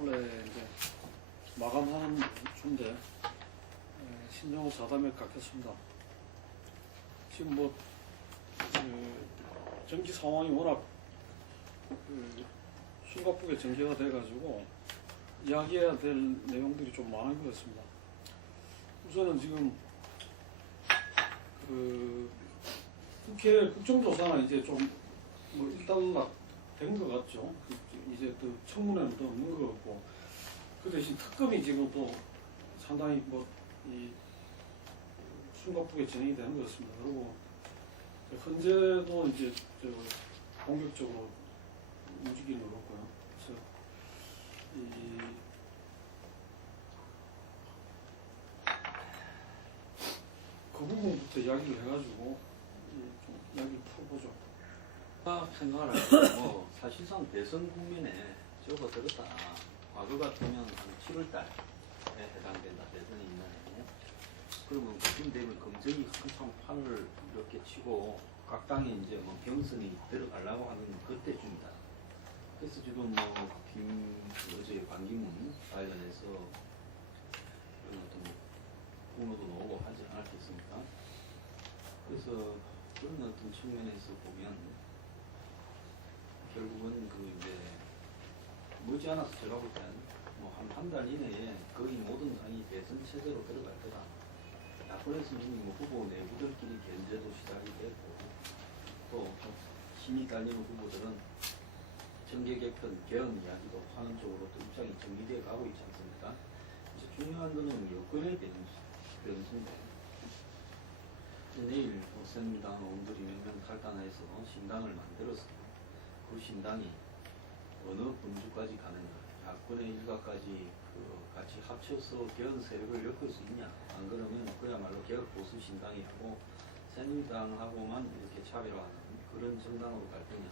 원래 이제 마감하는 주인데 신정호 4담에 깎였습니다. 지금 뭐 전기 상황이 워낙 심각하게 전개가 돼가지고 이야기해야 될 내용들이 좀 많은 것 같습니다. 우선은 지금 국회 국정조사는 이제 좀 뭐 일단락 된 것 같죠. 이제 또 청문회는 또 없는 것 같고, 그 대신 특검이 지금 또 상당히 뭐 숨가쁘게 진행이 되는 것 같습니다. 그리고 현재도 이제 본격적으로 움직이는 것 같고요. 그래서 그 부분부터 이야기를 해가지고 좀 이야기를 풀어보죠. 생각을 하고 사실상 대선 국면에 접어들었다. 과거 같으면 한 7월달에 해당된다. 대선이 있나요? 그러면 그쯤 되면 검증이 한참 판을 이렇게 치고 각 당에 이제 뭐 경선이 들어가려고 하는 그때쯤이다. 그래서 지금 어제 반기문 관련해서 그런 어떤 공로도 나오고 하지 않았겠습니까? 그래서 그런 어떤 측면에서 보면 결국은 이제 머지않아서 제가 볼 때는 뭐 한 달 이내에 거의 모든 당이 대선 체제로 들어갈 거다. 야권에서는 이미 뭐 후보 내부들끼리 견제도 시작이 됐고, 또 힘이 달리는 후보들은 정계 개편 개헌 이야기도 하는 쪽으로 또 입장이 정리되어 가고 있지 않습니까? 이제 중요한 거는 여권의 변수인데, 내일 새누리당 의원들이 몇 명 탈당해서 신당을 만들어서 그 신당이 어느 분주까지 가는가, 야권의 일각까지 같이 합쳐서 개헌 세력을 엮을 수 있냐, 안 그러면 그야말로 개혁 보수 신당이 하고 새누리당하고만 이렇게 차별화하는 그런 정당으로 갈 거냐,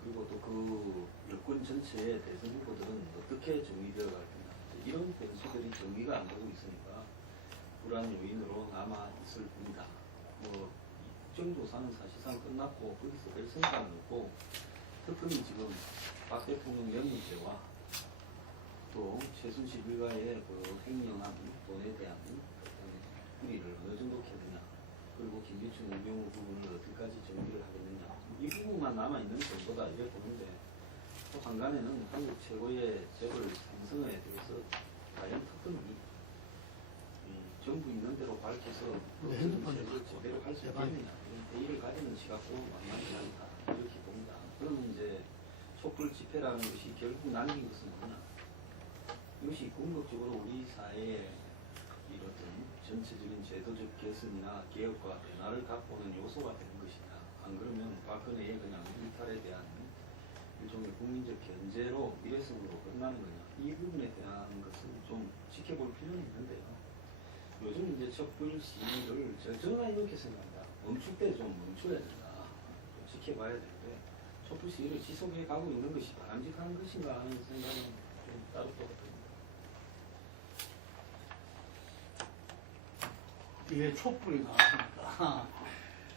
그리고 또 그 여권 전체의 대선 후보들은 어떻게 정리되어 갈 거냐, 이런 변수들이 정리가 안 되고 있으니까 불안 요인으로 남아 있을 뿐이다. 뭐 국정조사는 사실상 끝났고 거기서 별 생각은 없고, 특검이 지금 박 대통령 영입죄와 또 최순실 일가의 횡령한 돈에 대한 뿌리를 어느 정도 캐느냐, 그리고 김기춘, 우병우 부분을 어디까지 정리를 하겠느냐, 이 부분만 남아있는 정도다 이렇게 보는데, 또 한간에는 한국 최고의 재벌 삼성에 대해서 과연 특검이 정부 있는 대로 밝혀서 재벌 제대로 할 수 있겠느냐, 이런 대의를 가지는 시각도 만만치 않다 이렇게 봅니다. 그러면 이제 촛불 집회라는 것이 결국 남긴 것은 뭐냐? 이것이 궁극적으로 우리 사회의 이렇든 전체적인 제도적 개선이나 개혁과 변화를 갖고는 요소가 되는 것이냐? 안 그러면 박근혜의 그냥 일탈에 대한 일종의 국민적 견제로 일회성으로 끝나는 거냐? 이 부분에 대한 것은 좀 지켜볼 필요는 있는데요. 요즘 이제 촛불 시위를 저는 이렇게 생각합니다. 멈출 때 좀 멈춰야 된다. 좀 지켜봐야 되는데, 촛불 시위를 지속해 가고 있는 것이 바람직한 것인가 하는 생각은 좀 따로 또 듭니다. 이게 촛불이 나왔으니까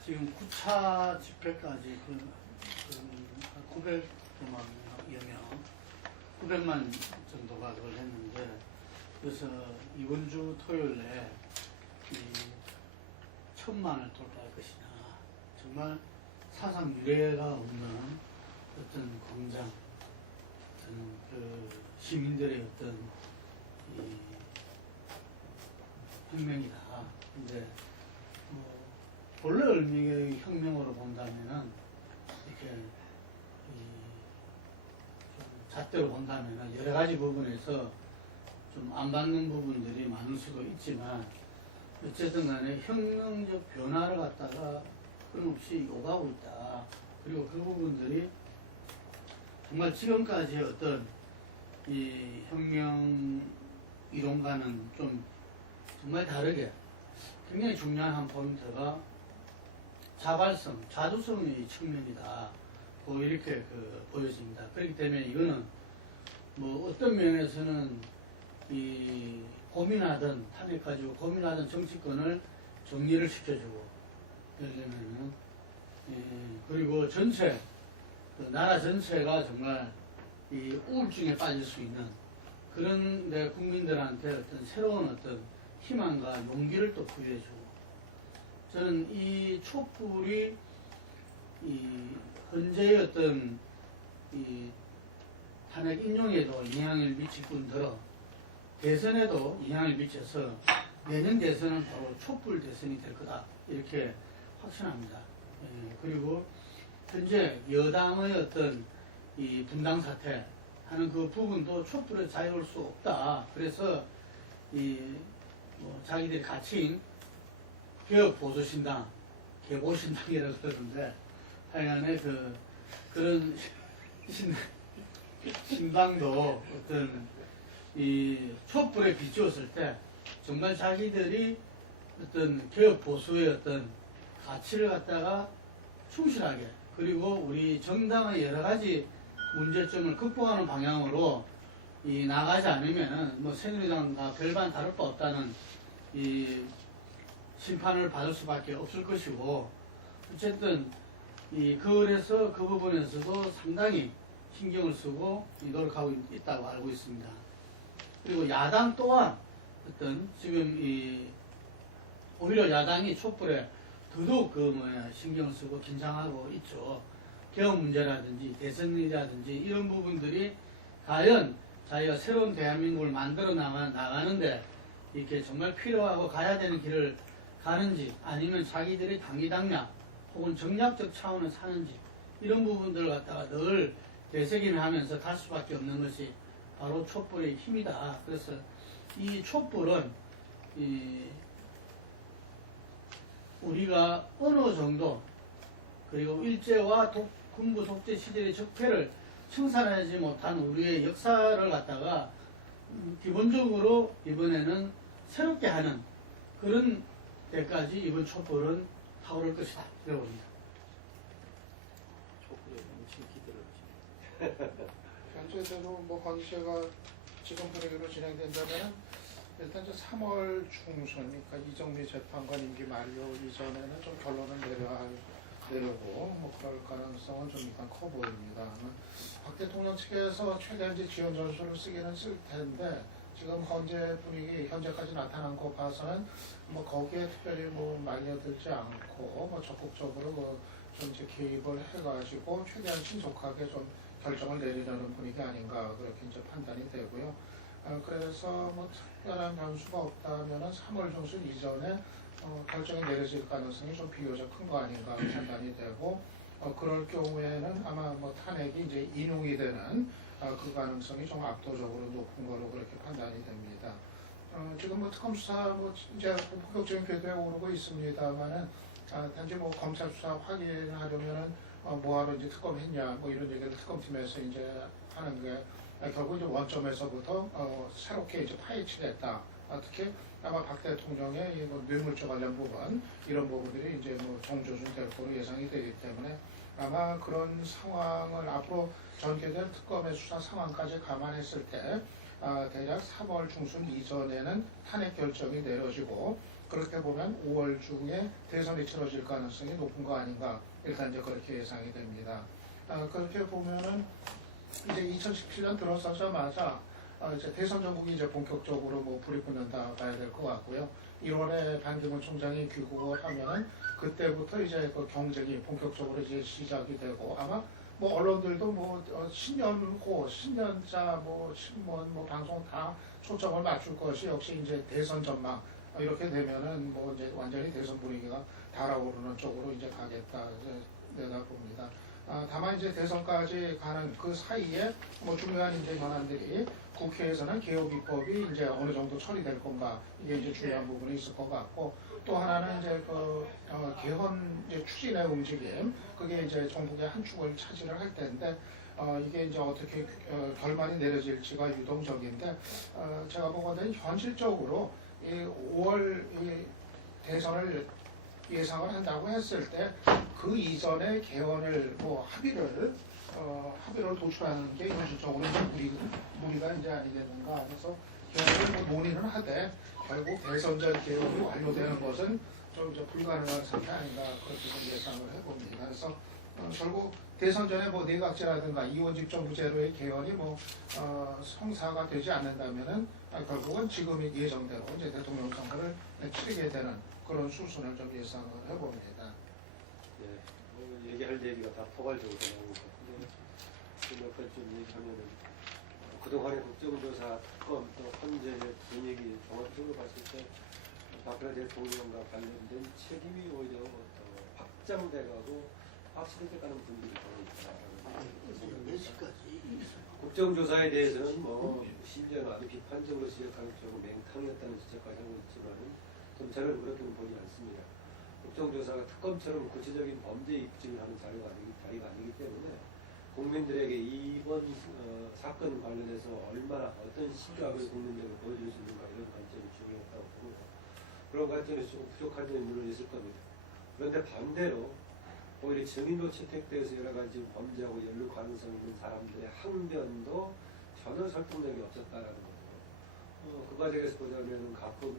지금 9차 집회까지 900여 명, 900만 정도가 그걸 했는데, 그래서 이번 주 토요일에 1000만을 돌파할 것이냐, 정말 사상 유례가 없는 어떤 광장, 어떤 시민들의 어떤 혁명이다. 근데 본래 의미의 혁명으로 본다면은, 이렇게 좀 잣대로 본다면은 여러 가지 부분에서 좀 안 받는 부분들이 많을 수도 있지만, 어쨌든 간에 혁명적 변화를 갖다가 끊임없이 요구하고 있다. 그리고 그 부분들이 정말 지금까지의 어떤 이 혁명 이론과는 좀 정말 다르게 굉장히 중요한 한 포인트가 자발성, 자주성의 측면이다. 뭐 이렇게 보여집니다. 그렇기 때문에 이거는 뭐 어떤 면에서는 고민하던, 탄핵가지고 고민하던 정치권을 정리를 시켜주고, 예를 들면은, 그리고 전체, 나라 전체가 정말 이 우울증에 빠질 수 있는 그런 데 국민들한테 어떤 새로운 어떤 희망과 용기를 또 부여해주고, 저는 이 촛불이 이 현재의 어떤 이 탄핵 인용에도 영향을 미칠 뿐더러 대선에도 영향을 미쳐서 내년 대선은 바로 촛불 대선이 될 거다, 이렇게 확신합니다. 그리고 현재 여당의 어떤 이 분당 사태 하는 그 부분도 촛불에 자유할 수 없다. 그래서 뭐 자기들이 가칭 개혁 보수신당, 개보신당이라고 그러는데, 하여간에 그런 신당도 어떤 이 촛불에 비추었을 때 정말 자기들이 어떤 개혁 보수의 어떤 가치를 갖다가 충실하게, 그리고 우리 정당의 여러 가지 문제점을 극복하는 방향으로 나가지 않으면은 뭐 새누리당과 별반 다를 바 없다는 이 심판을 받을 수밖에 없을 것이고, 어쨌든 그래서 그 부분에서도 상당히 신경을 쓰고 노력하고 있다고 알고 있습니다. 그리고 야당 또한 어떤 지금 오히려 야당이 촛불에 더더욱 신경을 쓰고 긴장하고 있죠. 개혁 문제라든지 대선이라든지 이런 부분들이 과연 자기가 새로운 대한민국을 만들어 나가는데 이렇게 정말 필요하고 가야 되는 길을 가는지, 아니면 자기들이 당리당략 혹은 정략적 차원을 사는지, 이런 부분들을 갖다가 늘 되새김하면서 갈 수밖에 없는 것이 바로 촛불의 힘이다. 그래서 이 촛불은 우리가 어느 정도, 그리고 일제와 군부 독재 시절의 적폐를 청산하지 못한 우리의 역사를 갖다가 기본적으로 이번에는 새롭게 하는 그런 때까지 이번 촛불은 타오를 것이다, 이라고 봅니다. 촛불에 엄청 기대를 하십니다. 현재대로 뭐 관세가 지금 분위기로 진행된다면 일단 이제 3월 중순, 그러니까 이정미 재판관 임기 만료 이전에는 좀 결론을 내려고 뭐 그럴 가능성은 좀 일단 커 보입니다. 박 대통령 측에서 최대한 이제 지원 전술을 쓰기는 쓸 텐데, 지금 현재 분위기, 현재까지 나타난 거 봐서는 뭐 거기에 특별히 뭐 말려들지 않고 뭐 적극적으로 좀 이제 개입을 해가지고 최대한 신속하게 좀 결정을 내리려는 분위기 아닌가, 그렇게 이제 판단이 되고요. 그래서 뭐 특별한 변수가 없다면은 3월 중순 이전에 결정이 내려질 가능성이 좀 비교적 큰 거 아닌가 판단이 되고, 그럴 경우에는 아마 뭐 탄핵이 이제 인용이 되는 그 가능성이 좀 압도적으로 높은 거로 그렇게 판단이 됩니다. 지금 뭐 특검 수사 뭐 이제 본격적인 궤도에 오르고 있습니다만은, 단지 뭐 검찰 수사 확인하려면은 뭐하러 이제 특검했냐 뭐 이런 얘기를 특검팀에서 이제 하는 게 결국 이제 원점에서부터 새롭게 이제 파헤치겠다. 특히 아마 박 대통령의 이 뭐 뇌물죄 관련 부분, 이런 부분들이 이제 뭐 정조준 될 거로 예상이 되기 때문에 아마 그런 상황을 앞으로 전개될 특검의 수사 상황까지 감안했을 때 대략 3월 중순 이전에는 탄핵 결정이 내려지고, 그렇게 보면 5월 중에 대선이 치러질 가능성이 높은 거 아닌가, 일단 이제 그렇게 예상이 됩니다. 그렇게 보면은 이제 2017년 들어서자마자 이제 대선 전국이 이제 본격적으로 뭐 불이 붙는다 봐야 될 것 같고요. 1월에 반기문 총장이 귀국을 하면은 그때부터 이제 그 경쟁이 본격적으로 이제 시작이 되고, 아마 뭐 언론들도 뭐 신년호, 신년자, 뭐 신문, 뭐 방송 다 초점을 맞출 것이 역시 이제 대선 전망, 이렇게 되면은 뭐 이제 완전히 대선 분위기가 달아오르는 쪽으로 이제 가겠다, 이제 내다 봅니다. 다만 이제 대선까지 가는 그 사이에 뭐 중요한 이제 현안들이, 국회에서는 개혁 입법이 이제 어느 정도 처리될 건가, 이게 이제 중요한 부분이 있을 것 같고, 또 하나는 이제 그 개헌 이제 추진의 움직임, 그게 이제 정국의 한 축을 차지를 할 텐데, 이게 이제 어떻게 결말이 내려질지가 유동적인데, 제가 보거든 현실적으로 이 5월 이 대선을 예상을 한다고 했을 때 그 이전에 개헌을 뭐 합의를 도출하는 게 현실적으로 무리가 이제 아니겠는가. 그래서 개헌을 뭐 논의는 하되 결국 대선 전 개헌이 완료되는 것은 좀 이제 불가능한 상태 아닌가, 그렇게 좀 예상을 해봅니다. 그래서 결국 대선 전에 뭐 내각제라든가 이원직 정부제로의 개헌이 성사가 되지 않는다면은 결국은 지금 예정대로 이제 대통령 선거를 치르게 되는 그런 수순을 좀 예상을 해봅니다. 네, 뭐 얘기할 얘기가 다 포괄적으로 나오고 몇 가지 좀 얘기하면은 그동안의 국정조사 특검 또 현재의 분위기 종합적으로 봤을 때 박근혜 대통령과 관련된 책임이 오히려 확장돼가고 확실하게 가는 분위기를 보고 있다라는 생각입니다. 국정조사에 대해서는 심지어는 아주 비판적으로 지적하는 쪽은 맹탕이었다는 지적까지 하고 있지만은 좀 저는 그렇게는 보지 않습니다. 국정조사가 특검처럼 구체적인 범죄 입증을 하는 자리가 아니기 때문에 국민들에게 이번 사건 관련해서 얼마나 어떤 시각을 국민들에게 보여줄 수 있는가 이런 관점이 중요하다고 보고요. 그런 관점에서 좀 부족한 점이 물론 있을 겁니다. 그런데 반대로 오히려 증인으로 채택돼서 여러 가지 범죄하고 연루 가능성 있는 사람들의 항변도 전혀 설득력이 없었다라는 거죠. 그 과정에서 보자면 가끔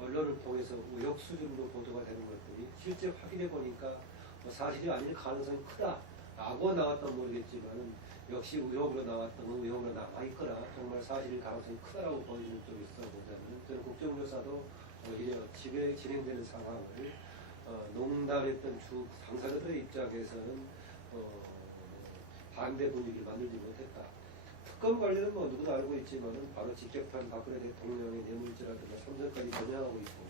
언론을 통해서 의혹 수준으로 보도가 되는 것들이 실제 확인해 보니까 사실이 아닐 가능성이 크다라고 나왔던 모르겠지만은 역시 의혹으로 나왔던 의혹으로 남아있거나 정말 사실일 가능성이 크다라고 보여지는 쪽이 있어 보자면 저는 국정조사도 오히려 집에 진행되는 상황을 농단했던 주 당사자들의 입장에서는 반대 분위기를 만들지 못했다. 특검 관련은 누구도 알고 있지만은 바로 직격탄 박근혜 대통령의 뇌물죄라든가 삼성까지 겨냥하고 있고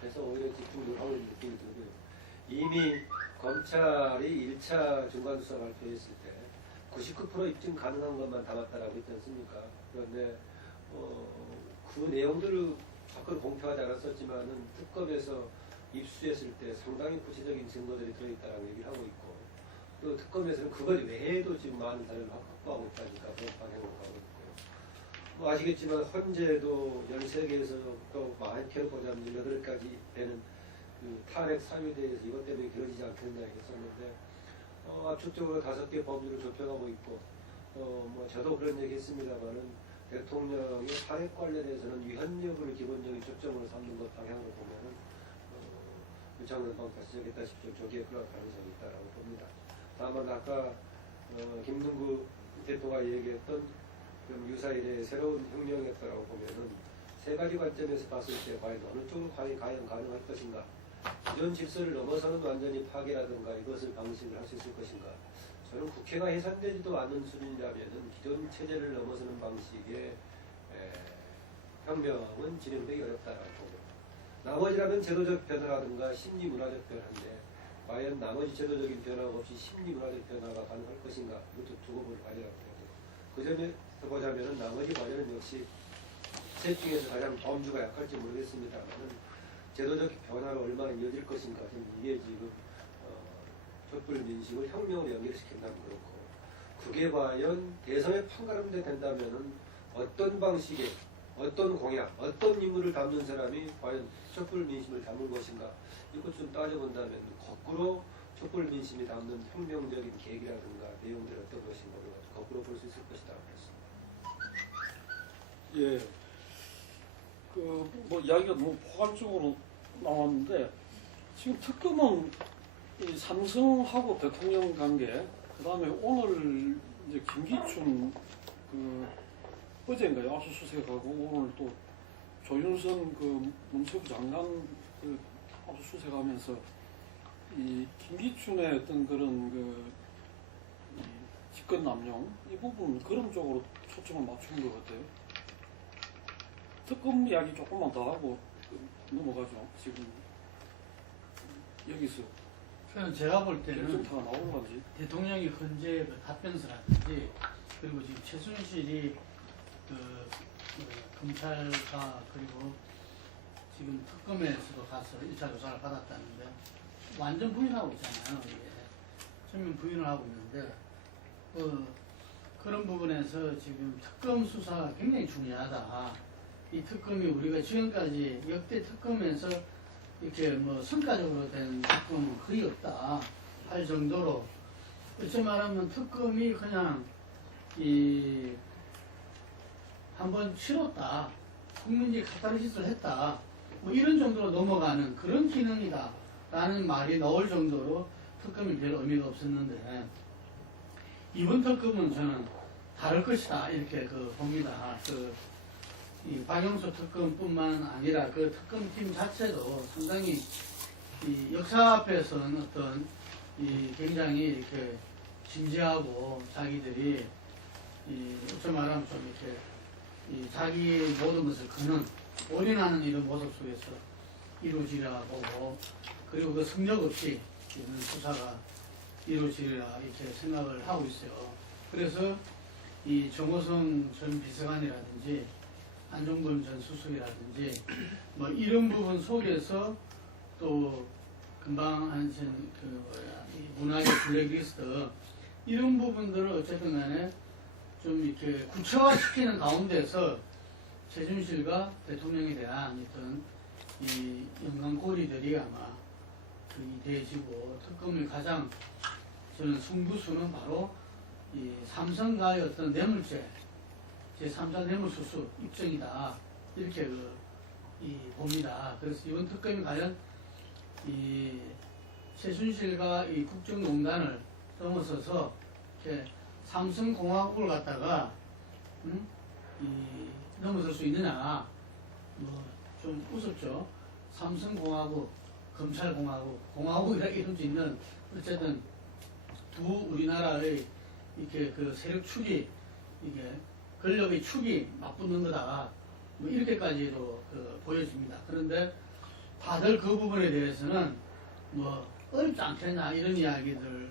그래서 오히려 집중을 하고 있는 느낌이 들고요. 이미 검찰이 1차 중간수사 발표했을 때 99% 입증 가능한 것만 담았다라고 했지 않습니까? 그런데 그 내용들을 밖으로 공표하지 않았었지만은 특검에서 입수했을 때 상당히 구체적인 증거들이 들어있다라고 얘기를 하고 있고 또 특검에서는 그것 외에도 지금 많은 자료를 확보하고 있다니까 그런 방향으로 가고 있고요. 아시겠지만 헌재도 13개에서 또 많게는 보자면 18가지 되는 그 탄핵 사유에 대해서 이것 때문에 길어지지 않겠냐 했었는데 압축적으로 5개 법률을 조정하고 있고 저도 그런 얘기 했습니다만은 대통령의 탄핵 관련해서는 위헌 여부를 기본적인 초점으로 삼는 것 방향으로 보면은 유창훈 방파 지적했다시피 저기에 그럴 가능성이 있다고 봅니다. 다만 아까 김능구 대표가 얘기했던 그런 유사일의 새로운 혁명이었다고 보면은 세 가지 관점에서 봤을 때 과연 어느 쪽으로 과연 가능할 것인가? 기존 질서를 넘어서는 완전히 파괴라든가 이것을 방식을 할 수 있을 것인가? 저는 국회가 해산되지도 않은 수준이라면은 기존 체제를 넘어서는 방식의 혁명은 진행되기 어렵다라고 보고 나머지라면 제도적 변화라든가 심리 문화적 변화인데 과연 나머지 제도적인 변화 없이 심리 문화적 변화가 가능할 것인가? 이것도 두고 볼 과제라고 생각해요. 그 점에서 보자면은 나머지 과제는 역시 셋 중에서 가장 범주가 약할지 모르겠습니다만은 제도적 변화가 얼마나 이어질 것인가 저는 이게 지금 촛불 민심을 혁명으로 연결시킨다면 그렇고 그게 과연 대선에 판가름돼 된다면은 어떤 방식의 어떤 공약, 어떤 인물을 담는 사람이 과연 촛불 민심을 담을 것인가 이것 좀 따져본다면 거꾸로 촛불 민심이 담는 혁명적인 계획이라든가 내용들이 어떤 것인가 거꾸로 볼 수 있을 것이다 그랬습니다. 예. 이야기가 너무 포괄적으로 나왔는데 지금 특검은 이 삼성하고 대통령 관계, 그 다음에 오늘 이제 김기춘 어제인가요? 압수수색하고 오늘 또 조윤선 문체부 장관 압수수색하면서 이 김기춘의 어떤 그런 이 직권남용 이 부분 그런 쪽으로 초점을 맞춘 것 같아요. 특검 이야기 조금만 더 하고 넘어가죠. 지금 여기서 제가 볼 때는 결정타가 나오는 건지 대통령이 현재 답변서라든지 그리고 지금 최순실이 검찰과 그리고 지금 특검에서도 가서 1차 조사를 받았다는데 완전 부인하고 있잖아요. 이게 전면 부인을 하고 있는데 그런 부분에서 지금 특검 수사가 굉장히 중요하다. 이 특검이 우리가 지금까지 역대 특검에서 이렇게 성과적으로 된 특검은 거의 없다 할 정도로 그렇게 말하면 특검이 그냥 한번 치렀다 국민들이 카타르시스를 했다 이런 정도로 넘어가는 그런 기능이다 라는 말이 나올 정도로 특검이 별 의미가 없었는데 이번 특검은 저는 다를 것이다 이렇게 봅니다. 이 박영수 특검뿐만 아니라 그 특검팀 자체도 상당히 이 역사 앞에서는 어떤 이 굉장히 이렇게 진지하고 자기들이 어쩌 말하면 좀 이렇게 자기 모든 것을 거는 올인하는 이런 모습 속에서 이루어지리라 보고 그리고 그 성적 없이 이런 수사가 이루어지리라 이렇게 생각을 하고 있어요. 그래서 이 정호성 전 비서관이라든지 안종범 전 수석이라든지 뭐 이런 부분 속에서 또 금방 하신 이 문화의 블랙리스트 이런 부분들을 어쨌든 간에 좀 이렇게 구체화시키는 가운데서 최순실과 대통령에 대한 어떤 이 연관고리들이 아마 대지고 특검의 가장 저는 승부수는 바로 이 삼성과의 어떤 뇌물죄 제3자 뇌물수수 입증이다 이렇게 봅니다. 그래서 이번 특검이 과연 이 최순실과 이 국정농단을 넘어서서 이렇게 삼성공화국을 갖다가 넘어설 수 있느냐 뭐 좀 우습죠. 삼성공화국, 검찰공화국, 공화국이라 이름 짓는 어쨌든 두 우리나라의 이렇게 그 세력 축이 이게 권력의 축이 맞붙는 거다. 뭐 이렇게까지도 보여집니다. 그런데 다들 그 부분에 대해서는 뭐 어렵지 않겠나 이런 이야기들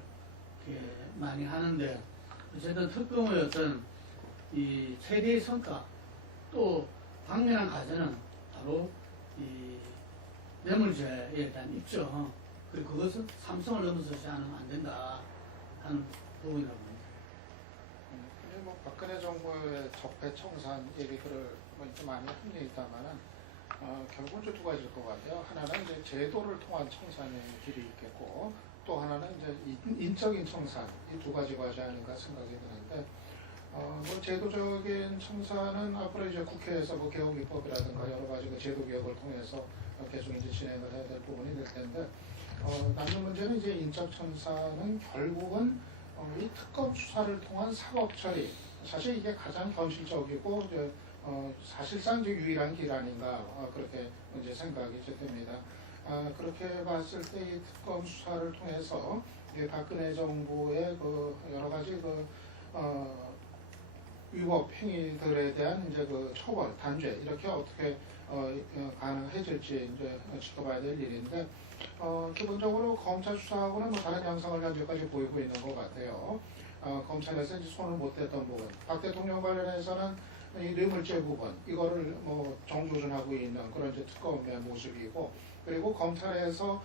이렇게 많이 하는데 어쨌든 특검의 어떤 이 최대의 성과 또 당면한 과제는 바로 이 뇌물죄에 대한 입증 그리고 그것은 삼성을 넘어서지 않으면 안 된다 하는 부분이라고 봅니다. 근데 뭐 박근혜 정부의 적폐청산 얘기들을 뭐 이제 많이 합리있다마는 결국은 이제 두 가지일 것 같아요. 하나는 이제 제도를 통한 청산의 길이 있겠고 또 하나는 이제 인적인 청산 이 두 가지 과제 아닌가 생각이 드는데 뭐 제도적인 청산은 앞으로 이제 국회에서 뭐 개헌기법이라든가 여러 가지 그 제도 개혁을 통해서 계속 이제 진행을 해야 될 부분이 될 텐데 남는 문제는 이제 인적 청산은 결국은 이 특검 수사를 통한 사법 처리 사실 이게 가장 현실적이고 이제 사실상 이제 유일한 길 아닌가 그렇게 이제 생각이 이제 됩니다. 그렇게 봤을 때 이 특검 수사를 통해서 박근혜 정부의 그 여러 가지 위법 행위들에 대한 이제 처벌, 단죄 이렇게 어떻게 가능해질지 이제 지켜봐야 될 일인데 기본적으로 검찰 수사하고는 뭐 다른 양상을 현재까지 보이고 있는 것 같아요. 검찰에서 이제 손을 못 댔던 부분, 박 대통령 관련해서는 이 뇌물죄 부분 이거를 뭐 정조준하고 있는 그런 이제 특검의 모습이고 그리고 검찰에서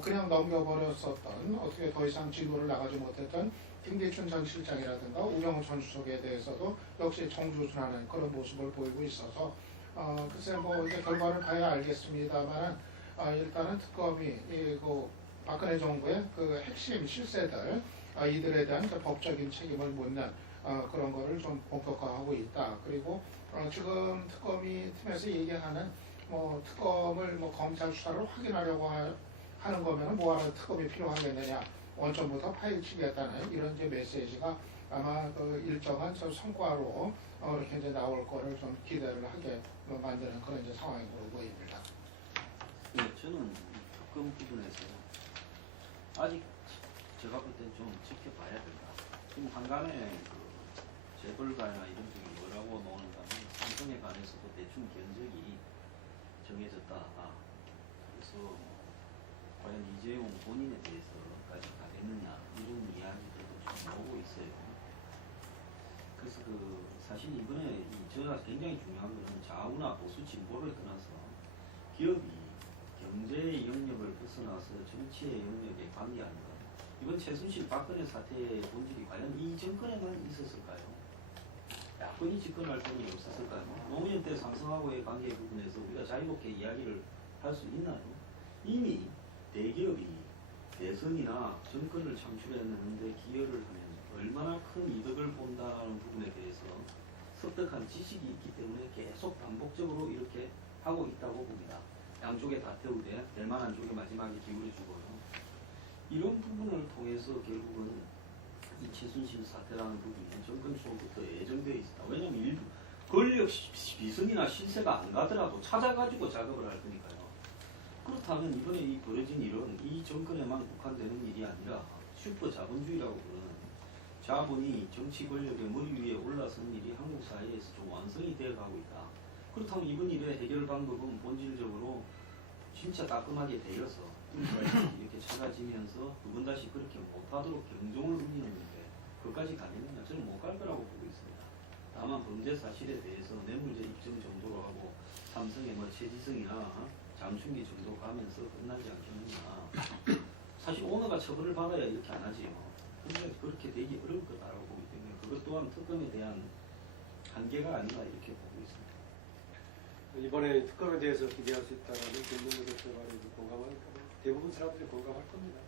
그냥 넘겨버렸었던 어떻게 더 이상 진도를 나가지 못했던 김대춘 전 실장이라든가 우병우 전 수석에 대해서도 역시 정조준하는 그런 모습을 보이고 있어서 글쎄 뭐 이제 결과를 봐야 알겠습니다만 일단은 특검이 그 박근혜 정부의 그 핵심 실세들 이들에 대한 그 법적인 책임을 묻는 그런 거를 좀 본격화하고 있다. 그리고 지금 특검이 팀에서 얘기하는 뭐 특검을 뭐 검찰 수사를 확인하려고 하는 거면은 뭐하러 특검이 필요하겠느냐 원점부터 파헤치겠다는 이런 이제 메시지가 아마 그 일정한 성과로 이렇게 이제 나올 거를 좀 기대를 하게 만드는 그런 이제 상황으로 보입니다. 네, 저는 특검 부분에서 아직 제가 볼 땐 좀 지켜봐야 된다. 지금 한간에 재벌가나 이런 쪽이 뭐라고 나오는가면 삼성에 관해서도 대충 견적이 정해졌다. 그래서 과연 이재용 본인에 대해서까지 가겠느냐 이런 이야기들도 좀 나오고 있어요. 그래서 사실 이번에 저가 굉장히 중요한 거는 좌우나 보수 진보를 떠나서 기업이 경제의 영역을 벗어나서 정치의 영역에 관여하는 것. 이번 최순실 박근혜 사태의 본질이 과연 이 정권에만 있었을까요? 야권이 집권할 돈이 없었을까요? 노무현 때 삼성하고의 관계 부분에서 우리가 자유롭게 이야기를 할 수 있나요? 이미 대기업이 대선이나 정권을 창출했는데 기여를 하면 얼마나 큰 이득을 본다는 부분에 대해서 섭득한 지식이 있기 때문에 계속 반복적으로 이렇게 하고 있다고 봅니다. 양쪽에 다 태우되 될 만한 쪽에 마지막에 기울여주고요. 이런 부분을 통해서 결국은 이 최순실 사태라는 부분이 정권 초부터 예정되어 있었다. 왜냐하면 일부 권력 비선이나 실세가 안 가더라도 찾아가지고 작업을 할 거니까요. 그렇다면 이번에 이 벌어진 일은 이 정권에만 국한되는 일이 아니라 슈퍼 자본주의라고 부르는 자본이 정치 권력의 머리 위에 올라선 일이 한국 사회에서 좀 완성이 되어 가고 있다. 그렇다면 이번 일의 해결 방법은 본질적으로 진짜 따끔하게 되어서 이렇게 찾아지면서 두 번 다시 그렇게 못하도록 경종을 울리는 건데 그것까지 가능하냐? 저는 못 갈 거라고 보고 있습니다. 다만 범죄 사실에 대해서 뇌물죄 입증 정도로 하고 삼성의 뭐 최지성이나 장충기 정도 가면서 끝나지 않겠느냐. 사실 오너가 처벌을 받아야 이렇게 안 하지요. 근데 그렇게 되기 어려울 거다라고 보기 때문에 그것 또한 특검에 대한 한계가 아닌가 이렇게 보고 있습니다. 이번에 특검에 대해서 기대할 수 있다는 김동률 대표 말에 공감할 대부분 사람들이 공감할 겁니다.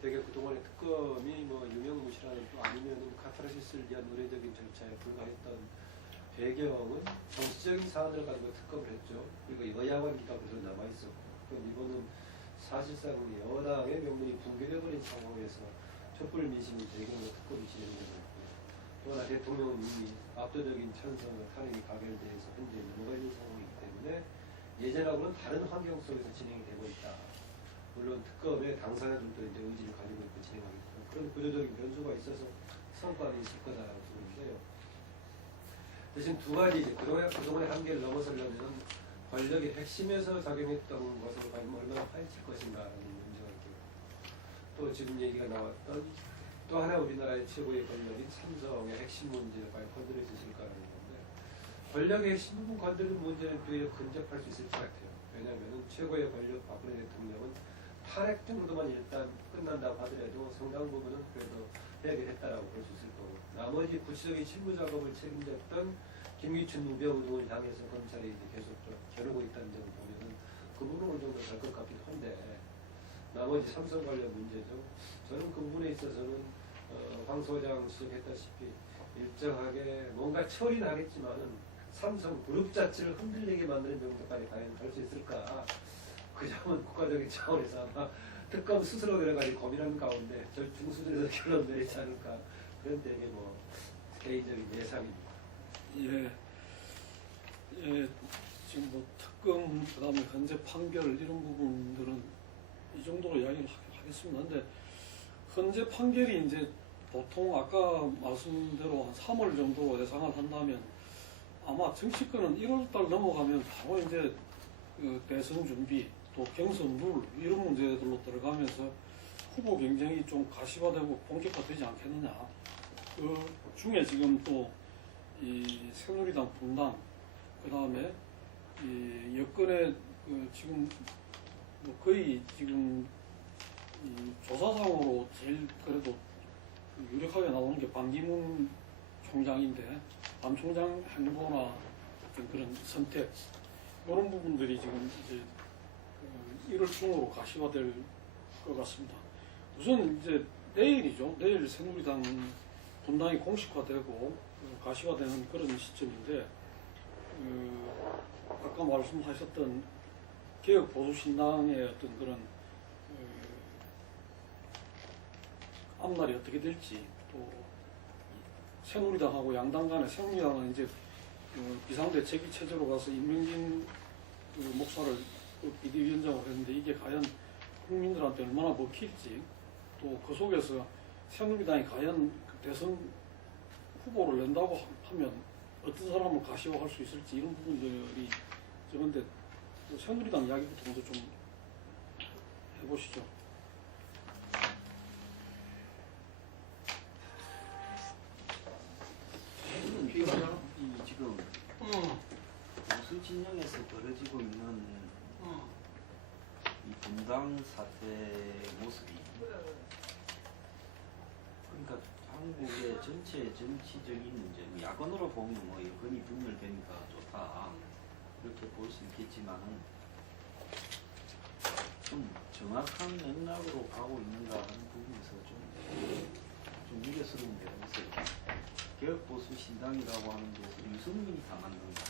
되게 그동안의 특검이 뭐 유명무실한 또 아니면 카타르시스를 위한 의례적인 절차에 불과했던 배경은 정치적인 사안을 가지고 특검을 했죠. 그리고 여야관 기각으로 남아있었고 그럼 이번은 사실상 여당의 명분이 붕괴되어버린 상황에서 촛불 민심이 배경으로 특검이 진행되고 있고요. 또 하나 대통령은 이미 압도적인 찬성과 탄핵이 가결돼서 현재 넘어가 있는 상황이기 때문에 예전하고는 다른 환경 속에서 진행이 되고 있다. 물론 특검의 당사자들도 이제 의지를 가지고 있고 진행하겠고 그런 구조적인 변수가 있어서 성과는 있을 거다라고 보는데요. 대신 두 가지 이제 그동안의 한계를 넘어서려면 권력의 핵심에서 작용했던 것을 과연 얼마나 파헤칠 것인가라는 문제가 있고 또 지금 얘기가 나왔던 또 하나 우리나라의 최고의 권력인 삼성의 핵심 문제를 과연 건드릴 수 있을까라는 건데 권력의 핵심 부분 건드리는 문제는 되려 근접할 수 있을 것 같아요. 왜냐하면 최고의 권력 박근혜 대통령은 탄핵 정도만 일단 끝난다고 하더라도 상당 부분은 그래도 해결했다라고 볼 수 있을 거고 나머지 구체적인 실무 작업을 책임졌던 김기춘 무병 등을 향해서 검찰이 이제 계속 좀 겨루고 있다는 점을 보면은 그 부분은 어느 정도 될 것 같기도 한데 나머지 삼성 관련 문제죠. 저는 그 부분에 있어서는 황 소장 지적했다시피 일정하게 뭔가 처리는 하겠지만은 삼성 그룹 자체를 흔들리게 만드는 정도까지 과연 갈 수 있을까? 그 점은 국가적인 차원에서 아마 특검 스스로 들어가지 고민하는 가운데 저 중수준에서 결론 내리지 않을까 그런 되게 뭐 개인적인 예상입니다. 예, 지금 뭐 특검 그다음에 현재 판결 이런 부분들은 이 정도로 이야기를 하겠습니다. 근데 현재 판결이 이제 보통 아까 말씀대로 한 3월 정도로 예상을 한다면 아마 정치권은 1월달 넘어가면 바로 이제 그 대선 준비 또 경선 룰 이런 문제들로 들어가면서 후보 경쟁이 좀 가시화되고 본격화되지 않겠느냐. 그 중에 지금 또 이 새누리당 분당 그다음에 이 여권의 그 지금 뭐 거의 지금 이 조사상으로 제일 그래도 유력하게 나오는 게 반기문 총장인데 반 총장 행보나 어떤 그런 선택 이런 부분들이 지금 이제 1월 중으로 가시화될 것 같습니다. 우선 이제 내일이죠. 내일 새누리당 분당이 공식화되고 가시화되는 그런 시점인데 아까 말씀하셨던 개혁 보수신당의 어떤 그런 앞날이 어떻게 될지 또 새누리당하고 양당 간에 새누리당은 이제 비상대 체계 체제로 가서 임명진 목사를 비대위원장으로 했는데 이게 과연 국민들한테 얼마나 먹힐지 또 그 속에서 새누리당이 과연 대선 후보를 낸다고 하면 어떤 사람을 가시화할 수 있을지 이런 부분들이 그런데 새누리당 이야기부터 먼저 좀 해보시죠. 이 지금 보수 진영에서 벌어지고 있는 이 분당 사태 모습이 그러니까 한국의 전체 정치적인 문제, 야권으로 보면 뭐 여건이 분열되니까 좋다 이렇게 볼 수 있겠지만은 좀 정확한 맥락으로 가고 있는가 하는 부분에서 좀 우려스러운 데가 있어요. 개혁보수 신당이라고 하는 것을 유승민이 다 만든 거.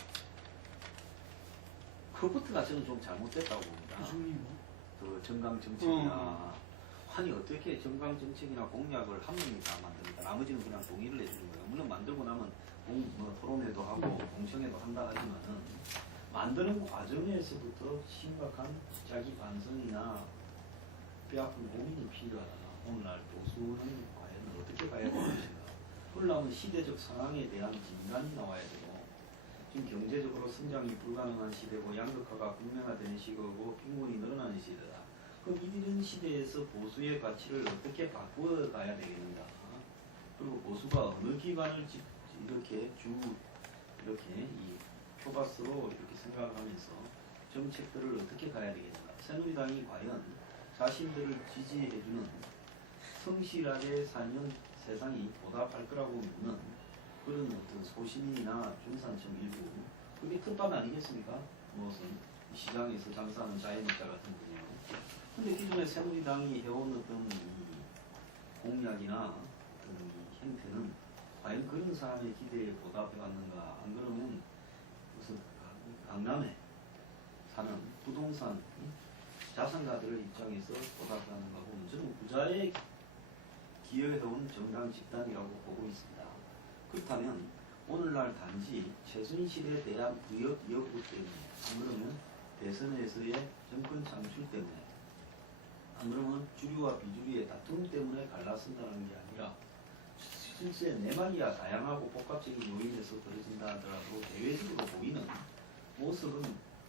그것부터가 저는 좀 잘못됐다고 봅니다. 유승민 그 정강 정책이나 아니 어떻게 정강 정책이나 공약을 한 명이 다 만듭니까? 나머지는 그냥 동의를 해주는 거예요. 물론 만들고 나면 토론회도 하고 공청회도 한다 하지만은 만드는 과정에서부터 심각한 자기 반성이나 뼈아픈 고민이 필요하다. 오늘날 보수는 과연 어떻게 가야 되는 것인가? 그러려면 시대적 상황에 대한 진단이 나와야 되고, 지금 경제적으로 성장이 불가능한 시대고 양극화가 극명화되는 시대고 빈곤이 늘어나는 시대다. 그럼 이런 시대에서 보수의 가치를 어떻게 바꾸어 가야 되겠는가? 그리고 보수가 어느 기관을 이렇게 이 표바스로 이렇게 생각을 하면서 정책들을 어떻게 가야 되겠는가? 새누리당이 과연 자신들을 지지해주는 성실하게 사는 세상이 보답할 거라고 믿는 그런 어떤 소시민이나 중산층 일부, 그게 텃밭 아니겠습니까? 무슨 시장에서 장사하는 자영업자 같은 분이요. 근데 기존에 새누리당이 해온 어떤 이 공약이나 어떤 이 행태는 과연 그런 사람의 기대에 보답해왔는가? 안 그러면 무슨 강남에 사는 부동산 자산가들의 입장에서 보답하는 거고, 저는 부자에 기여해온 정당 집단이라고 보고 있습니다. 그렇다면 오늘날 단지 최순실에 대한 의혹 여부 때문에, 안 그러면 대선에서의 정권 창출 때문에, 안 그러면 주류와 비주류의 다툼 때문에 갈라선다는 게 아니라 실제 내막이야 다양하고 복합적인 요인에서 벌어진다 하더라도 대외적으로 보이는 모습은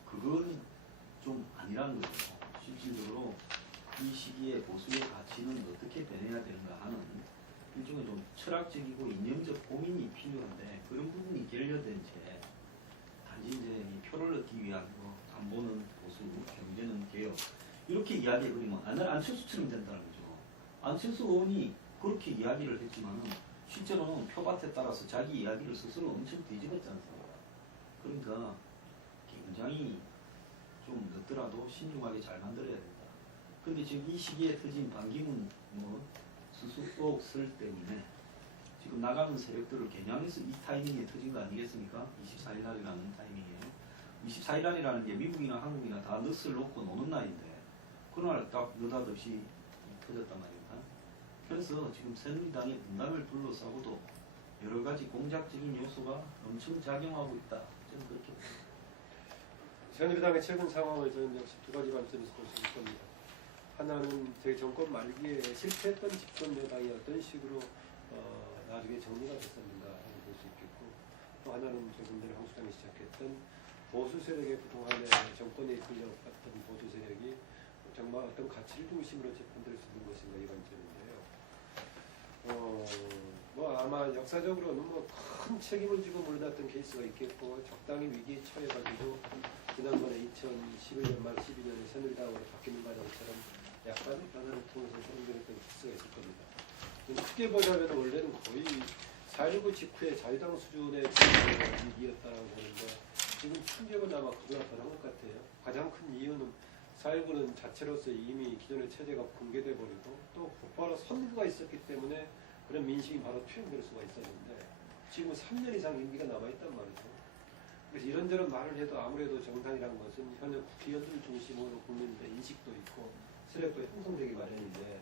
그건 좀 아니라는 거죠. 실질적으로 이 시기에 보수의 가치는 어떻게 변해야 되는가 하는 일종의 좀 철학적이고 이념적 고민이 필요한데, 그런 부분이 결여된 채 단지 이제 이 표를 얻기 위한 담보는 보수, 경제는 개혁 이렇게 이야기해버리면 안철수처럼 된다는 거죠. 안철수 의원이 그렇게 이야기를 했지만은 실제로는 표밭에 따라서 자기 이야기를 스스로 엄청 뒤집었지 않습니까? 그러니까 굉장히 좀 늦더라도 신중하게 잘 만들어야 된다. 근데 지금 이 시기에 터진 반기문 수습 설 때문에 지금 나가는 세력들을 겨냥해서 이 타이밍에 터진 거 아니겠습니까? 24일 날이라는 타이밍이에요. 24일 날이라는 게 미국이나 한국이나 다 넛을 놓고 노는 날인데 그날 딱 느닷없이 터졌단 말입니다. 그래서 지금 새누리당의 분당을 둘러싸고도 여러 가지 공작적인 요소가 엄청 작용하고 있다. 저는 그렇게 봅니다. 새누리당의 최근 상황을 저는 역시 두 가지 관점에서 볼 수 있을 겁니다. 하나는 저희 정권 말기에 실패했던 집권 여당이 어떤 식으로 나중에 정리가 됐었는가 볼 수 있겠고, 또 하나는 저분들이 황수장이 시작했던 보수 세력의 그동안의 정권에 이끌려갔던 보수 세력이 정말 어떤 가치를 중심으로 재편될 수 있는 것인가 이 관점인데요. 아마 역사적으로는 큰 책임을 지고 물러났던 케이스가 있겠고, 적당히 위기에 처해가지고 지난번에 2011년 말 12년에 새누리당으로 바뀌는 과정처럼 약간의 변화를 통해서 선정했던 케이스가 있을 겁니다. 크게 보자면 원래는 거의 4.19 직후에 자유당 수준의 위기였다고 보는데, 지금 충격은 아마 그보다 더 난 것 같아요. 가장 큰 이유는 4.19는 자체로서 이미 기존의 체제가 붕괴돼 버리고 또 곧바로 선거가 있었기 때문에 그런 민심이 바로 투영될 수가 있었는데, 지금 3년 이상 임기가 남아있단 말이죠. 그래서 이런저런 말을 해도 아무래도 정당이라는 것은 현역 국회의원들 중심으로 국민들의 인식도 있고 세력도 형성되기 마련인데,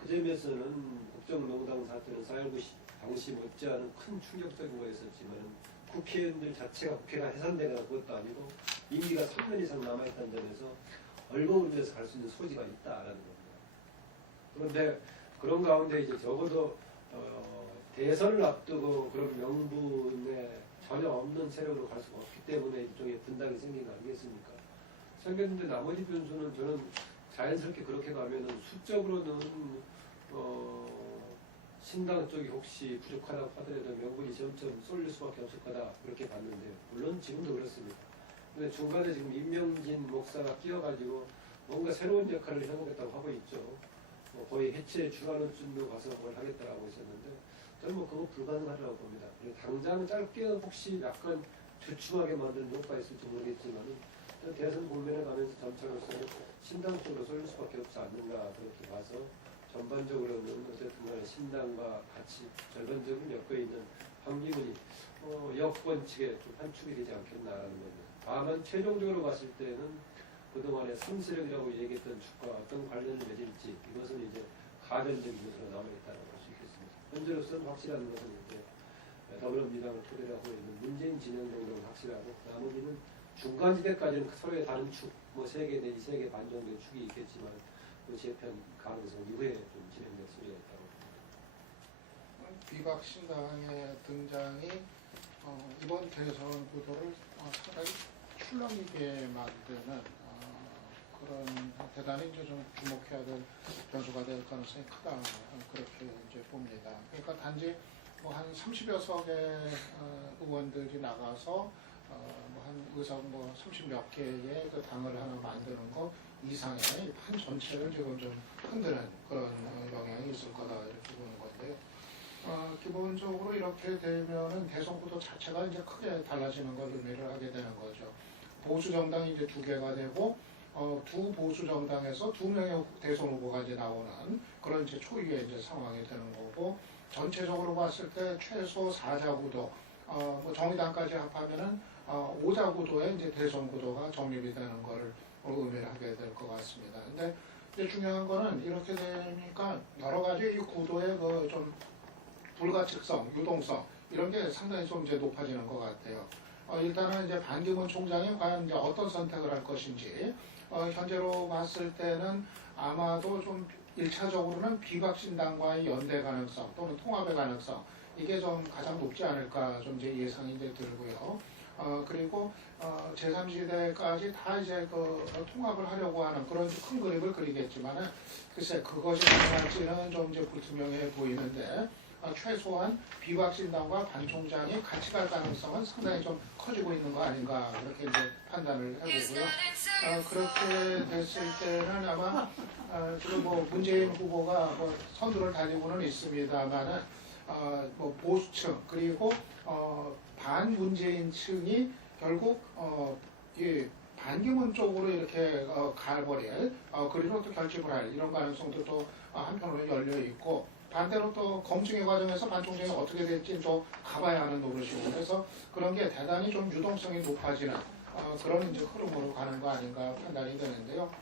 그 점에서는 국정농단 사태는 4.19 당시 못지않은 큰 충격적인 거였었지만 국회의원들 자체가 국회가 해산되거나 그것도 아니고 임기가 3년 이상 남아있다는 점에서 얼버무리면서 갈 수 있는 소지가 있다라는 겁니다. 그런데 그런 가운데 이제 적어도 대선을 앞두고 그런 명분에 전혀 없는 세력으로 갈 수가 없기 때문에 일종의 분당이 생긴 거 아니겠습니까? 생겼는데 나머지 변수는 저는 자연스럽게 그렇게 가면은 수적으로는 신당 쪽이 혹시 부족하다고 하더라도 명분이 점점 쏠릴 수밖에 없을 거다 그렇게 봤는데, 물론 지금도 그렇습니다. 근데 중간에 지금 임명진 목사가 끼어가지고 뭔가 새로운 역할을 해보겠다고 하고 있죠. 거의 해체 주간호쯤도 가서 뭘 하겠다라고 했었는데, 저는 그거 불가능하다고 봅니다. 당장 짧게 혹시 약간 주춤하게 만드는 효과가 있을지 모르겠지만 대선 국면에 가면서 점차로서 신당 쪽으로 쏠릴 수밖에 없지 않는가 그렇게 봐서, 전반적으로는 어쨌든 간에 신당과 같이 절반적으로 엮여있는 반기문이 여권 측에 좀 한축이 되지 않겠나라는 겁니다. 다만 최종적으로 봤을 때는 그동안에 성실이라고 얘기했던 축과 어떤 관련을 맺을지 이것은 이제 가변적인 요소가 남아있다고 볼 수 있겠습니다. 현재로서는 확실한 것은 이제 더불어민주당을 토대로 하고 있는 문재인 진영 정도는 확실하고 나머지는 중간지대까지는 서로의 다른 축, 뭐 3개 내지 3개 반 정도의 축이 있겠지만 그 재편 가능성 이후에 좀 진행될 소리가 있다고 봅니다. 비박신당의 등장이 이번 대선 구도를 상당히 출렁이게 만드는 그런 대단히 이제 좀 주목해야 될 변수가 될 가능성이 크다 그렇게 이제 봅니다. 그러니까 단지 뭐 한 30여 석의 의원들이 나가서 뭐 한 의석 뭐 30몇 개의 그 당을 하나 만드는 것 이상의 판 전체를 지금 좀 흔드는 그런 영향이 있을 거다 이렇게 보는 건데요. 기본적으로 이렇게 되면은 대선 구도 자체가 이제 크게 달라지는 걸 의미를 하게 되는 거죠. 보수 정당이 이제 2개가 되고 두 보수 정당에서 2명의 대선 후보가 이제 나오는 그런 이제 초유의 이제 상황이 되는 거고, 전체적으로 봤을 때 최소 4자 구도, 뭐 정의당까지 합하면은 5자 구도의 이제 대선 구도가 정립이 되는 거를 의미를 하게 될 것 같습니다. 근데 이제 중요한 거는 이렇게 되니까 여러 가지 이 구도의 그 좀 불가측성, 유동성 이런 게 상당히 좀 이제 높아지는 것 같아요. 일단은 이제 반기문 총장이 과연 이제 어떤 선택을 할 것인지, 현재로 봤을 때는 아마도 좀 1차적으로는 비박신당과의 연대 가능성 또는 통합의 가능성 이게 좀 가장 높지 않을까 좀 이제 예상이 이제 들고요. 그리고 제3지대까지 다 이제 그 통합을 하려고 하는 그런 큰 그림을 그리겠지만은 글쎄 그것이 가능할지는 좀 이제 불투명해 보이는데, 최소한 비박신당과 반 총장이 같이 갈 가능성은 상당히 좀 커지고 있는 거 아닌가 그렇게 이제 판단을 해보고요. 그렇게 됐을 때는 아마 지금 뭐 문재인 후보가 뭐 선두를 달리고는 있습니다만은 뭐 보수층 그리고 반문재인층이 결국 이 반기문 쪽으로 이렇게 가버릴 그리고 또 결집을 할 이런 가능성도 또 한편으로 열려 있고, 반대로 또 검증의 과정에서 반 총장이 어떻게 될지 또 가봐야 하는 노릇이고, 그래서 그런 게 대단히 좀 유동성이 높아지는 그런 이제 흐름으로 가는 거 아닌가 판단이 되는데요.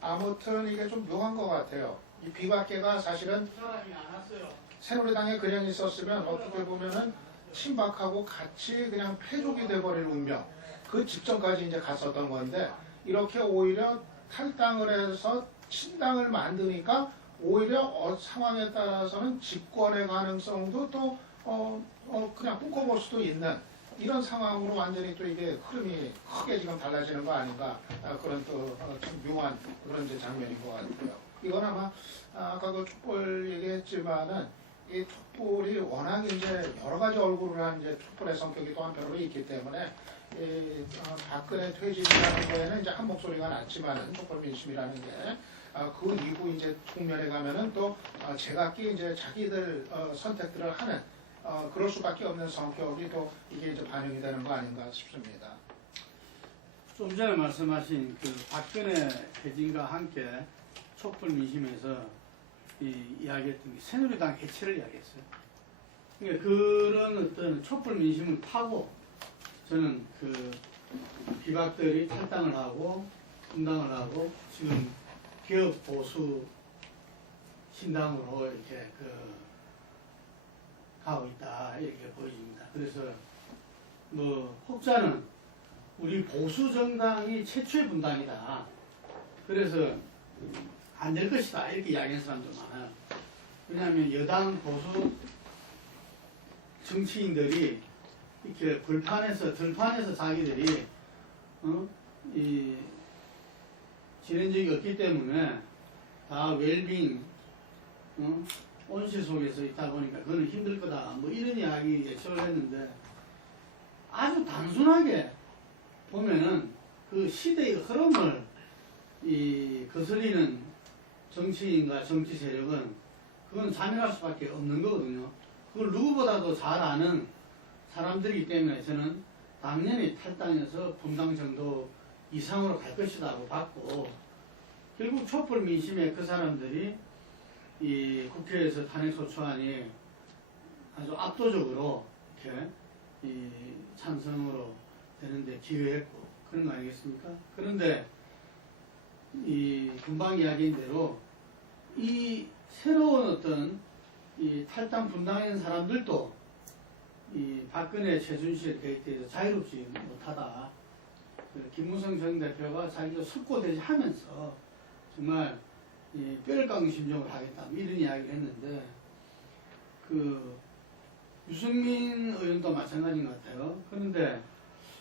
아무튼 이게 좀 묘한 것 같아요. 이 비박계가 사실은 사람이 안 왔어요. 새누리당에 그냥 있었으면 어떻게 보면은 친박하고 같이 그냥 패족이 돼버릴 운명, 그 직전까지 이제 갔었던 건데, 이렇게 오히려 탈당을 해서 친당을 만드니까 오히려 상황에 따라서는 집권의 가능성도 또 그냥 꿈꿔볼 수도 있는 이런 상황으로 완전히 또 이게 흐름이 크게 지금 달라지는 거 아닌가, 그런 또 참 묘한 그런 이제 장면인 것 같고요. 이건 아마 아까 그 촛불 얘기했지만은 이 촛불이 워낙 이제 여러 가지 얼굴을 한 이제 촛불의 성격이 또 한편으로 있기 때문에 이 박근혜 퇴진이라는 거에는 이제 한 목소리가 났지만은 촛불 민심이라는 게 그 이후 이제 국면에 가면은 또 제각기 이제 자기들 선택들을 하는 그럴 수밖에 없는 성격이 또 이게 이제 반영이 되는 거 아닌가 싶습니다. 좀 전에 말씀하신 그 박근혜 퇴진과 함께 촛불 민심에서 이야기했던 게 새누리당 해체를 이야기했어요. 그러니까 그런 어떤 촛불 민심을 타고 저는 그 비박들이 탈당을 하고 분당을 하고 지금 기업 보수 신당으로 이렇게 가고 있다 이렇게 보여집니다. 그래서 뭐 혹자는 우리 보수 정당이 최초의 분당이다. 그래서 안 될 것이다 이렇게 이야기하는 사람도 많아요. 왜냐하면 여당 보수 정치인들이 이렇게 들판에서 자기들이 이 지낸 적이 없기 때문에 다 웰빙 온실 속에서 있다 보니까 그거는 힘들 거다 뭐 이런 이야기 예측을 했는데, 아주 단순하게 보면은 그 시대의 흐름을 거스리는 정치인과 정치 세력은 그건 자멸할 수밖에 없는 거거든요. 그걸 누구보다도 잘 아는 사람들이기 때문에 저는 당연히 탈당해서 분당 정도 이상으로 갈 것이라고 봤고, 결국 촛불 민심에 그 사람들이 이 국회에서 탄핵소추안이 아주 압도적으로 이렇게 찬성으로 되는데 기여했고 그런 거 아니겠습니까? 그런데 이 금방 이야기한 대로 이 새로운 어떤 이 탈당 분당한 사람들도 이 박근혜 최순실 게이트에서 자유롭지 못하다. 김무성 전 대표가 자기가 숙고되지 하면서 정말 이 뼈를 깎는 심정을 하겠다 이런 이야기를 했는데 그 유승민 의원도 마찬가지인 것 같아요. 그런데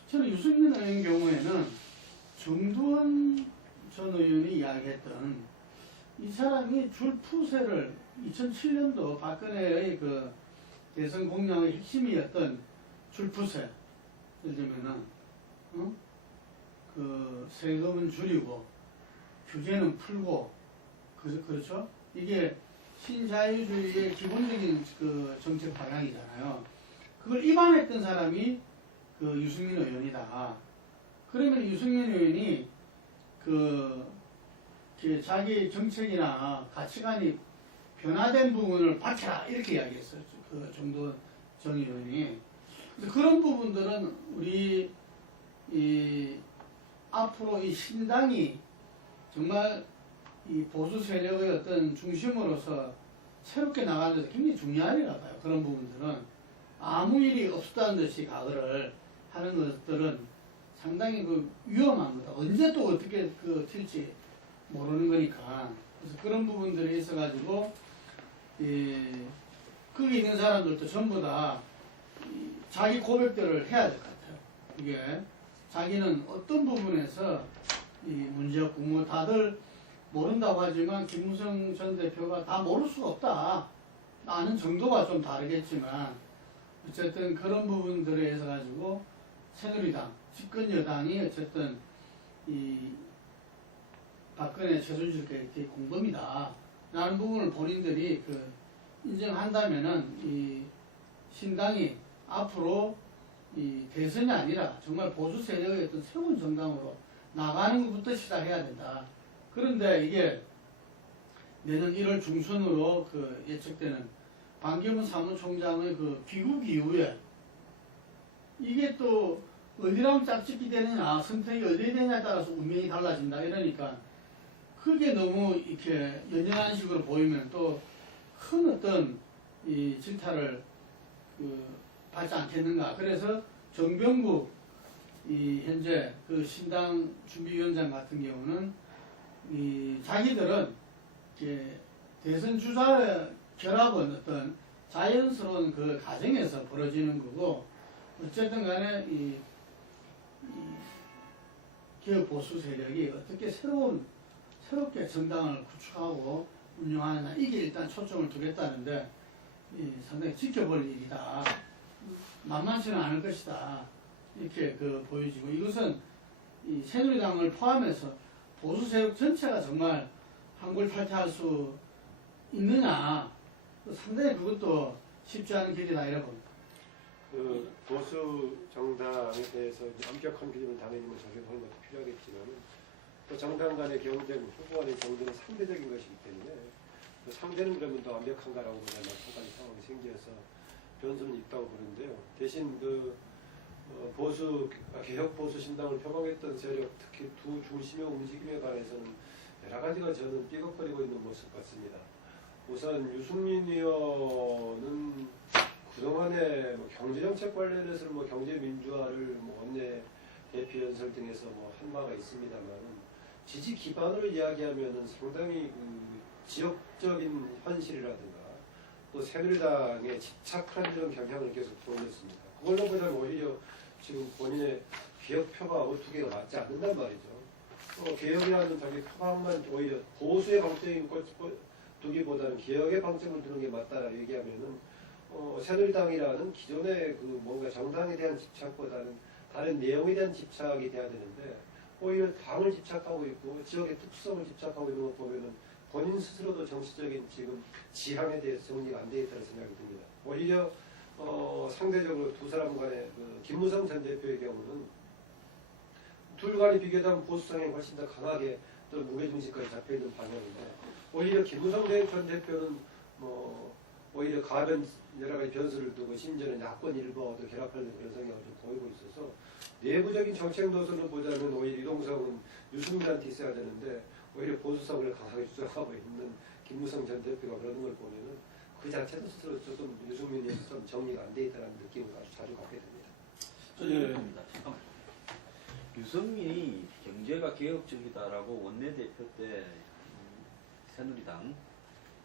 저는 유승민 의원 경우에는 정두원 전 의원이 이야기했던 이 사람이 줄푸세를 2007년도 박근혜의 그 대선 공약의 핵심이었던 줄푸세, 예를 들면은 그 세금은 줄이고 규제는 풀고 그렇죠? 이게 신자유주의의 기본적인 그 정책 방향이잖아요. 그걸 입안했던 사람이 그 유승민 의원이다. 그러면 유승민 의원이 그 자기 정책이나 가치관이 변화된 부분을 밝혀라 이렇게 이야기했어요. 그 정도 정 의원이. 그래서 그런 부분들은 우리 이 앞으로 이 신당이 정말 이 보수 세력의 어떤 중심으로서 새롭게 나가는 데 굉장히 중요하리라 봐요. 그런 부분들은 아무 일이 없었다는 듯이 가거를 하는 것들은 상당히 그 위험한 거다. 언제 또 어떻게 그 튈지 모르는 거니까. 그래서 그런 부분들이 있어가지고 거기 있는 사람들도 전부 다 자기 고백들을 해야 될 것 같아요. 이게 자기는 어떤 부분에서 이 문제였고 뭐 다들 모른다고 하지만 김무성 전 대표가 다 모를 수가 없다. 아는 정도가 좀 다르겠지만 어쨌든 그런 부분들에 의해서 가지고 새누리당 집권 여당이 어쨌든 이 박근혜 최순실 게이트의 공범이다 라는 부분을 본인들이 그 인정한다면은 이 신당이 앞으로 이 대선이 아니라 정말 보수 세력의 어떤 새로운 정당으로 나가는 것부터 시작해야 된다. 그런데 이게 내년 1월 중순으로 그 예측되는 반기문 사무총장의 그 귀국 이후에 이게 또 어디랑 짝짓기 되느냐, 선택이 어디에 되느냐에 따라서 운명이 달라진다 이러니까 그게 너무 이렇게 연연한 식으로 보이면 또 큰 어떤 이 질타를 그 받지 않겠는가. 그래서 정병국 이 현재 그 신당 준비위원장 같은 경우는 이 자기들은 이제 대선 주자의 결합은 어떤 자연스러운 그 과정에서 벌어지는 거고 어쨌든 간에 이 개혁 보수 세력이 어떻게 새롭게 정당을 구축하고 운영하느냐 이게 일단 초점을 두겠다는데 상당히 지켜볼 일이다. 만만치는 않을 것이다. 이렇게 그 보여지고 이것은 이 새누리당을 포함해서 보수 세력 전체가 정말 한골탈퇴할 수 있느냐 상당히 그것도 쉽지 않은 길이다 이라고 봅니다. 그 보수 정당에 대해서 엄격한 기준을 당연히 뭐 적용하는 것도 필요하겠지만 또 정당 간의 경쟁, 후보 간의 경쟁은 상대적인 것이기 때문에 그 상대는 그러면 더 완벽한가라고 보면 마찬가지 상황이 생겨서 변수는 있다고 보는데요. 대신 그 개혁 보수 신당을 표방했던 세력, 특히 두 중심의 움직임에 관해서는 여러 가지가 저는 삐걱거리고 있는 모습 같습니다. 우선 유승민 의원은 그동안에 뭐 경제정책 관련해서는 뭐 경제민주화를 뭐 원내 대표 연설 등에서 뭐 한 바가 있습니다만 지지 기반으로 이야기하면은 상당히 그 지역적인 현실이라든가 또 새누리당에 집착하는 이런 경향을 계속 보였습니다. 그걸로 보자면 오히려 지금 본인의 개혁표가 두 개가 맞지 않는단 말이죠. 개혁이라는 자기 표방만 오히려 보수의 방점을 두기보다는 개혁의 방점을 두는 게 맞다라 얘기하면은 새누리당이라는 기존의 그 뭔가 정당에 대한 집착보다는 다른 내용에 대한 집착이 돼야 되는데 오히려 당을 집착하고 있고 지역의 특성을 집착하고 있는 것 보면은 본인 스스로도 정치적인 지금 지향에 대해서 정리가 안 돼 있다는 생각이 듭니다. 오히려 상대적으로 두 사람 간의 그 김무성 전 대표의 경우는 둘 간의 비교하면 보수성이 훨씬 더 강하게 또 무게중심까지 잡혀있는 방향인데 오히려 김무성 전 대표는 뭐 오히려 가변 여러 가지 변수를 두고 심지어는 야권 일부와도 결합하는 그런 성향을 좀 보이고 있어서 내부적인 정책 노선을 보자면 오히려 이동성은 유승민한테 있어야 되는데 오히려 보수성을 강하게 주장하고 있는 김무성 전 대표가 그러는 걸 보면은 그 자체도 스스로 좀 유승민이 좀 정리가 안 돼 있다는 느낌을 아주 자주 갖게 됩니다. 예. 잠깐만. 유승민이 경제가 개혁적이다라고 원내대표 때 새누리당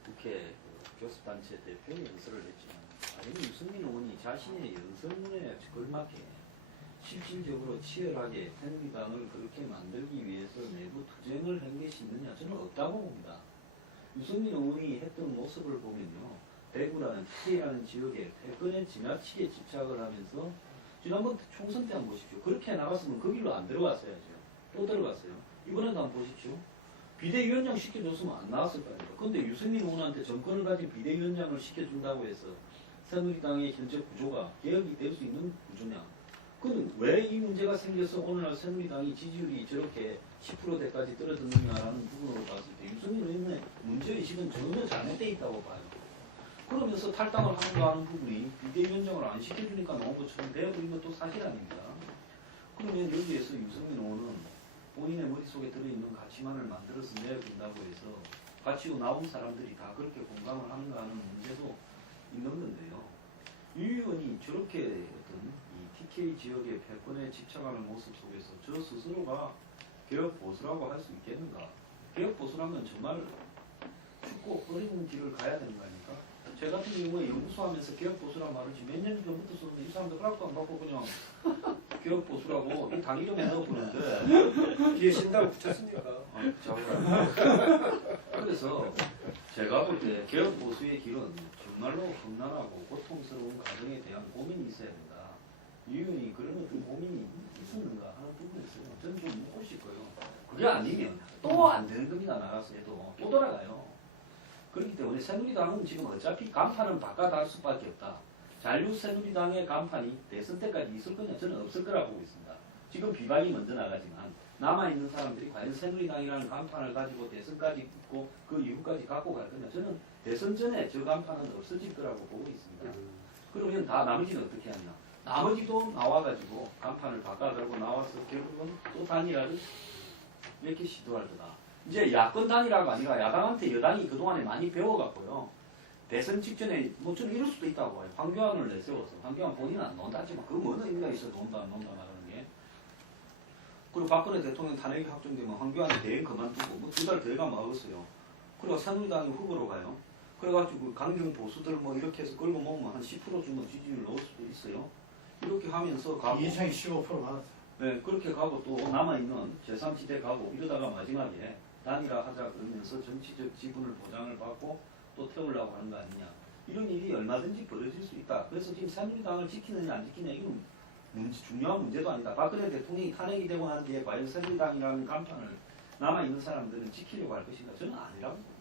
국회 교섭단체 대표 연설을 했지만 아니 유승민 의원이 자신의 연설문에 걸맞게 실질적으로 치열하게 새누리당을 그렇게 만들기 위해서 내부 투쟁을 한 것이 있느냐 저는 없다고 봅니다. 유승민 의원이 했던 모습을 보면요. 대구라는 TK라는 지역에 패권에 지나치게 집착을 하면서 지난번 총선 때 한번 보십시오. 그렇게 나갔으면 그 길로 안 들어갔어야죠. 또 들어갔어요. 이번에도 한번 보십시오. 비대위원장 시켜줬으면 안 나왔을 거 아니에요. 근데 유승민 의원한테 정권을 가진 비대위원장을 시켜준다고 해서 새누리당의 현재 구조가 개혁이 될 수 있는 구조냐. 근데 왜 이 문제가 생겨서 오늘날 새누리당이 지지율이 저렇게 10%대까지 떨어졌느냐라는 부분으로 봤을 때 유승민 의원의 문제의식은 전혀 잘못되어 있다고 봐요. 그러면서 탈당을 하는가 하는 부분이 비대위원장을 안 시켜주니까 나온 것처럼 되어버린 것도 사실 아닙니다. 그러면 여기에서 유승민 의원은 본인의 머릿속에 들어있는 가치만을 만들어서 내어준다고 해서 가치로 나온 사람들이 다 그렇게 공감을 하는가 하는 문제도 있는 건데요. 유 의원이 저렇게 어떤 이 TK 지역의 패권에 집착하는 모습 속에서 저 스스로가 개혁 보수라고 할 수 있겠는가? 개혁 보수라면 정말 춥고 어려운 길을 가야 되는 거 아닙니까? 제 같은 경우에 연구소하면서 개혁 보수란 말을 지금 몇 년 전부터 썼는데 이 사람들 허락도 안 받고 그냥 개혁 보수라고 이 당 이름에 넣어보는데 뒤에 신당 붙였습니까? 그래서 제가 볼 때 개혁 보수의 길은 정말로 험난하고 고통스러운 과정에 대한 고민이 있어야 된다. 이 의원이 그런 어떤 고민이 있었는가 하는 부분에서 저는 좀 묻고 싶어요. 그게 아니면 또 안 되는 겁니다. 나가서 해도 또 돌아가요. 그렇기 때문에 새누리당은 지금 어차피 간판은 바꿔달 수밖에 없다. 자유새누리당의 간판이 대선 때까지 있을 거냐? 저는 없을 거라고 보고 있습니다. 지금 비박이 먼저 나가지만 남아있는 사람들이 과연 새누리당이라는 간판을 가지고 대선까지 있고 그 이후까지 갖고 갈 거냐? 저는 대선 전에 저 간판은 없어질 거라고 보고 있습니다. 그러면 다 나머지는 어떻게 하냐? 나머지도 나와가지고 간판을 바꿔달고 나와서 결국은 또 단일화를 이렇게 시도할 거다. 이제 야권 단일화가 아니라 야당한테 여당이 그동안에 많이 배워갖고요. 대선 직전에 뭐 좀 이럴 수도 있다고 봐요. 황교안을 내세워서. 황교안 본인은 안 논다 하지만 그 뭐는 의미가 있어. 논다 안 논다 말하는 게. 그리고 박근혜 대통령 탄핵이 확정되면 황교안이 대행 그만두고 뭐 2달 더 가면 하겠어요. 그리고 새누리당이 후보로 가요. 그래가지고 강경 보수들 뭐 이렇게 해서 끌고 모으면 한 10% 주면 지지율 넣을 수도 있어요. 이렇게 하면서 가고. 이창이 15% 받았어. 네, 그렇게 가고 또 남아있는 제3지대 가고 이러다가 마지막에 단일화 하자 그러면서 정치적 지분을 보장을 받고 또 태우려고 하는 거 아니냐. 이런 일이 얼마든지 벌어질 수 있다. 그래서 지금 새누리당을 지키느냐 안 지키느냐 이건 중요한 문제도 아니다. 박근혜 대통령이 탄핵이 되고 난 뒤에 과연 새누리당이라는 간판을 남아있는 사람들은 지키려고 할 것인가? 저는 아니라고 봅니다.